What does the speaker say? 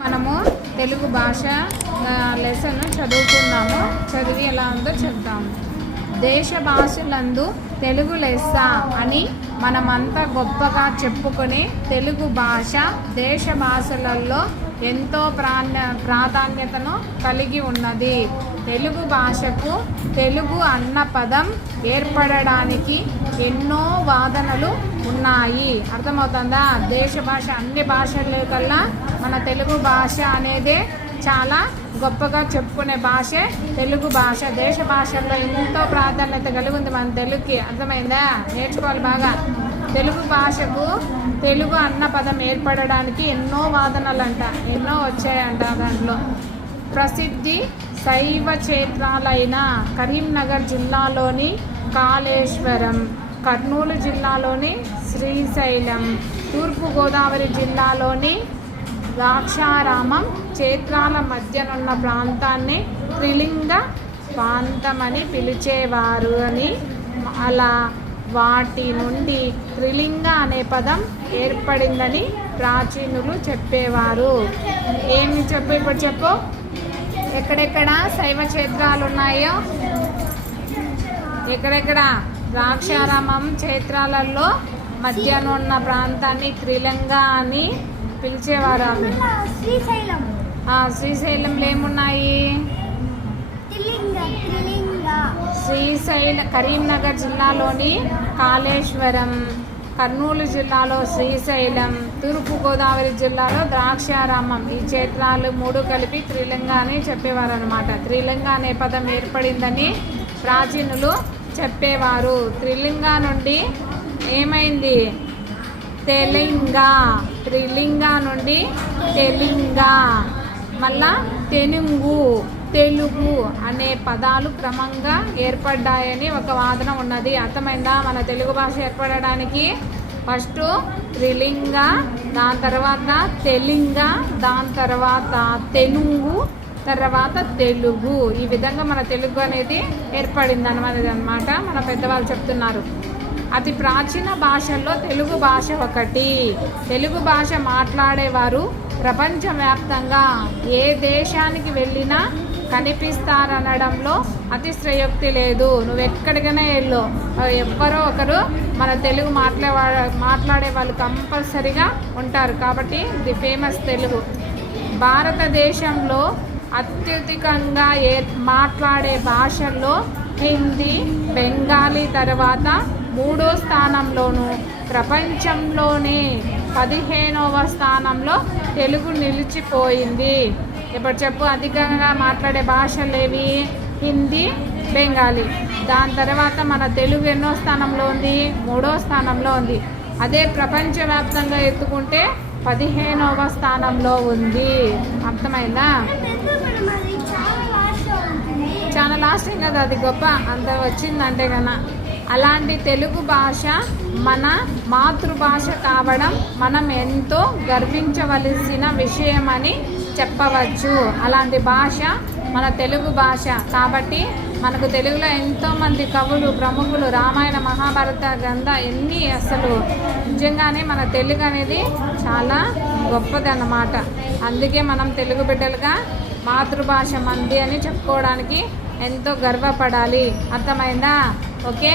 మనము తెలుగు భాష లెసన్ చదువుకున్నాము. చదివి ఎలా ఉందో చెప్తాము. దేశ భాషలందు తెలుగు లెస్స అని మనమంతా గొప్పగా చెప్పుకునే తెలుగు భాష దేశ భాషలలో ఎంతో ప్రాధాన్యతను కలిగి ఉన్నది. తెలుగు భాషకు తెలుగు అన్న పదం ఏర్పడడానికి ఎన్నో వాదనలు ఉన్నాయి. అర్థమవుతుందా? దేశ భాష అన్ని భాషల కల్లా మన తెలుగు భాష అనేదే చాలా గొప్పగా చెప్పుకునే భాషే తెలుగు భాష. దేశ భాషల్లో ఎంతో ప్రాధాన్యత కలిగి ఉంది మన తెలుగుకి. అర్థమైందా? నేర్చుకోవాలి బాగా. తెలుగు భాషకు తెలుగు అన్న పదం ఏర్పడడానికి ఎన్నో వాదనలు అంట, ఎన్నో వచ్చాయంట. దాంట్లో ప్రసిద్ధి శైవ క్షేత్రాలైన కరీంనగర్ జిల్లాలోని కాళేశ్వరం, కర్నూలు జిల్లాలోని శ్రీశైలం, తూర్పుగోదావరి జిల్లాలోని ద్రాక్షారామం క్షేత్రాల మధ్యనున్న ప్రాంతాన్ని త్రిలింగ ప్రాంతమని పిలిచేవారు అని, అలా వాటి నుండి త్రిలింగ అనే పదం ఏర్పడిందని ప్రాచీనులు చెప్పేవారు. ఏమి చెప్పు ఇప్పుడు చెప్పు. ఎక్కడెక్కడ శైవ క్షేత్రాలు ఉన్నాయో, ఎక్కడెక్కడ ద్రాక్షారామం క్షేత్రాలలో మధ్యన ఉన్న ప్రాంతాన్ని త్రిలింగ అని పిలిచేవారు. శ్రీశైలంలో ఏమున్నాయి? కరీంనగర్ జిల్లాలోని కాళేశ్వరం, కర్నూలు జిల్లాలో శ్రీశైలం, తూర్పుగోదావరి జిల్లాలో ద్రాక్షారామం. ఈ క్షేత్రాలు మూడు కలిపి త్రిలింగ అని చెప్పేవారు అనమాట. త్రిలింగ అనే పదం ఏర్పడిందని ప్రాచీనులు చెప్పేవారు. త్రిలింగ నుండి ఏమైంది? తెలింగ. త్రిలింగ నుండి తెలింగ, మళ్ళా తెనుగు, తెలుగు అనే పదాలు క్రమంగా ఏర్పడ్డాయని ఒక వాదన ఉన్నది. అర్థమైందా? మన తెలుగు భాష ఏర్పడడానికి ఫస్ట్ త్రిలింగ, దాని తర్వాత తెలింగ, దాని తర్వాత తెనుగు, తర్వాత తెలుగు. ఈ విధంగా మన తెలుగు అనేది ఏర్పడింది అన్నమాట. మన పెద్దవాళ్ళు చెప్తున్నారు. అతి ప్రాచీన భాషల్లో తెలుగు భాష ఒకటి. తెలుగు భాష మాట్లాడేవారు ప్రపంచవ్యాప్తంగా ఏ దేశానికి వెళ్ళినా కనిపిస్తారనడంలో అతిశయోక్తి లేదు. నువ్వు ఎక్కడికైనా వెళ్ళు, ఎవ్వరో ఒకరు మన తెలుగు మాట్లాడే వాళ్ళు కంపల్సరిగా ఉంటారు. కాబట్టి ది ఫేమస్ తెలుగు. భారతదేశంలో అత్యధికంగా మాట్లాడే భాషల్లో హిందీ, బెంగాలీ తర్వాత 3వ స్థానంలోను, ప్రపంచంలోనే 15వ స్థానంలో తెలుగు నిలిచిపోయింది. ఇప్పుడు చెప్పు, అధికంగా మాట్లాడే భాషలు ఏవి? హిందీ, బెంగాలీ. దాని తర్వాత మన తెలుగు ఎన్నో స్థానంలో ఉంది? 3వ స్థానంలో ఉంది. అదే ప్రపంచవ్యాప్తంగా ఎత్తుకుంటే 15వ స్థానంలో ఉంది. అర్థమైందా? చాలా లాస్ట్ కదా, అది గొప్ప అంత వచ్చిందంటే కన్నా. అలాంటి తెలుగు భాష మన మాతృభాష కావడం మనం ఎంతో గర్వించవలసిన విషయమని చెప్పవచ్చు. అలాంటి భాష మన తెలుగు భాష కాబట్టి మనకు తెలుగులో ఎంతోమంది కవులు, ప్రముఖులు, రామాయణ, మహాభారత గ్రంథ ఎన్ని అసలు నిజంగానే మన తెలుగు అనేది చాలా గొప్పదన్నమాట. అందుకే మనం తెలుగు బిడ్డలుగా మాతృభాష మంది అని చెప్పుకోవడానికి ఎంతో గర్వపడాలి. అర్థమైందా? ఓకే.